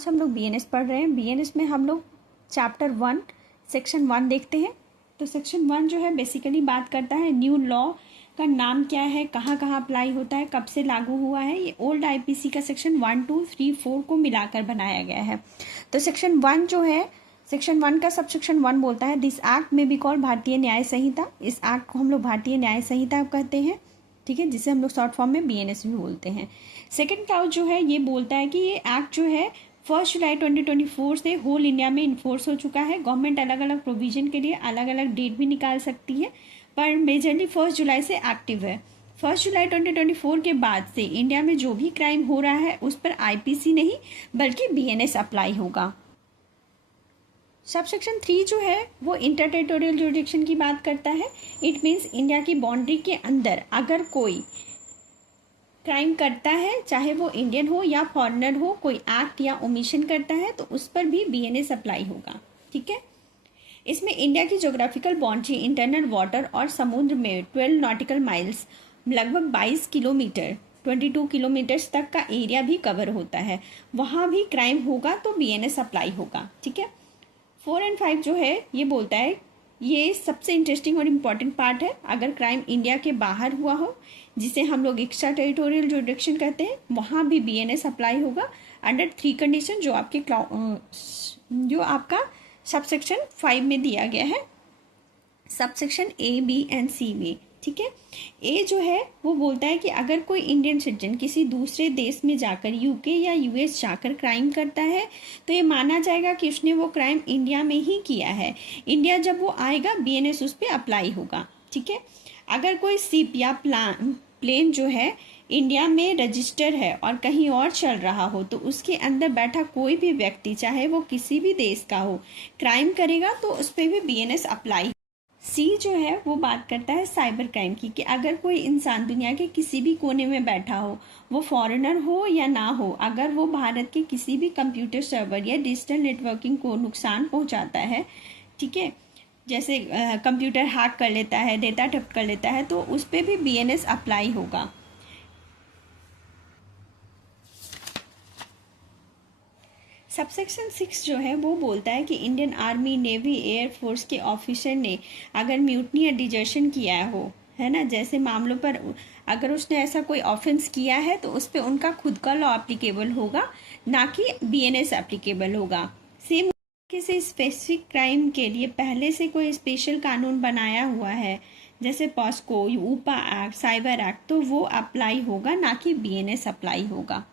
आज हम लोग बीएनएस पढ़ रहे हैं। बीएनएस में हम लोग चैप्टर 1 सेक्शन 1 देखते हैं। तो सेक्शन 1 जो है बेसिकली बात करता है न्यू लॉ का नाम क्या है, कहाँ कहाँ अप्लाई होता है, कब से लागू हुआ है। ये ओल्ड आईपीसी का सेक्शन 1, 2, 3, 4 को मिलाकर बनाया गया है। तो सेक्शन 1 जो है, सेक्शन 1 का सब सेक्शन 1 बोलता है दिस एक्ट में बी कॉल भारतीय न्याय संहिता। इस एक्ट को हम लोग भारतीय न्याय संहिता कहते हैं, ठीक है, जिसे हम लोग शॉर्ट फॉर्म में बीएनएस भी बोलते हैं। सेकंड क्लाउज जो है ये बोलता है कि ये एक्ट जो है 1 जुलाई 2024 से होल इंडिया में इन्फोर्स हो चुका है। गवर्नमेंट अलग अलग प्रोविजन के लिए अलग अलग डेट भी निकाल सकती है, पर मेजरली 1 जुलाई से एक्टिव है। 1 जुलाई 2024 के बाद से इंडिया में जो भी क्राइम हो रहा है उस पर आईपीसी नहीं बल्कि बीएनएस अप्लाई होगा। सब सेक्शन 3 जो है वो इंटर टेरिटोरियल जुरिडिक्शन की बात करता है। इट मीन्स इंडिया की बाउंड्री के अंदर अगर कोई क्राइम करता है, चाहे वो इंडियन हो या फॉरेनर हो, कोई एक्ट या ओमिशन करता है तो उस पर भी बीएनएस अप्लाई होगा, ठीक है। इसमें इंडिया की ज्योग्राफिकल बाउंड्री, इंटरनल वाटर और समुद्र में 12 नॉटिकल माइल्स लगभग 22 किलोमीटर 22 किलोमीटर्स तक का एरिया भी कवर होता है। वहाँ भी क्राइम होगा तो बीएनएस अप्लाई होगा, ठीक है। 4 और 5 जो है ये बोलता है, ये सबसे इंटरेस्टिंग और इम्पॉर्टेंट पार्ट है। अगर क्राइम इंडिया के बाहर हुआ हो, जिसे हम लोग एक्स्ट्रा टेरिटोरियल जुरिडिक्शन कहते हैं, वहाँ भी बीएनएस अप्लाई होगा अंडर 3 कंडीशन जो आपका सब सेक्शन 5 में दिया गया है, सब section A, B and C में, ठीक है। ए जो है वो बोलता है कि अगर कोई इंडियन सिटीजन किसी दूसरे देश में जाकर यूके या यूएस जाकर क्राइम करता है तो ये माना जाएगा कि उसने वो क्राइम इंडिया में ही किया है। इंडिया जब वो आएगा बीएनएस उस पर अप्लाई होगा, ठीक है। अगर कोई शिप या प्लेन जो है इंडिया में रजिस्टर है और कहीं और चल रहा हो तो उसके अंदर बैठा कोई भी व्यक्ति, चाहे वो किसी भी देश का हो, क्राइम करेगा तो उस पर भी बीएनएस अप्लाई। सी जो है वो बात करता है साइबर क्राइम की, कि अगर कोई इंसान दुनिया के किसी भी कोने में बैठा हो, वो फॉरेनर हो या ना हो, अगर वो भारत के किसी भी कंप्यूटर सर्वर या डिजिटल नेटवर्किंग को नुकसान पहुंचाता है, ठीक है, जैसे कंप्यूटर हैक कर लेता है, डेटा ठप कर लेता है, तो उस पर भी बीएनएस अप्लाई होगा। सबसेक्शन 6 जो है वो बोलता है कि इंडियन आर्मी, नेवी, एयरफोर्स के ऑफिसर ने अगर म्यूटनी या डिजर्शन किया हो, है ना, जैसे मामलों पर अगर उसने ऐसा कोई ऑफेंस किया है तो उस पर उनका खुद का लॉ एप्लीकेबल होगा, ना कि बीएनएस एप्लीकेबल होगा। सेम किसी स्पेसिफिक क्राइम के लिए पहले से कोई स्पेशल कानून बनाया हुआ है, जैसे पॉस्को, ऊपा एक्ट, साइबर एक्ट, तो वो अप्लाई होगा, ना कि बीएनएस अप्लाई होगा।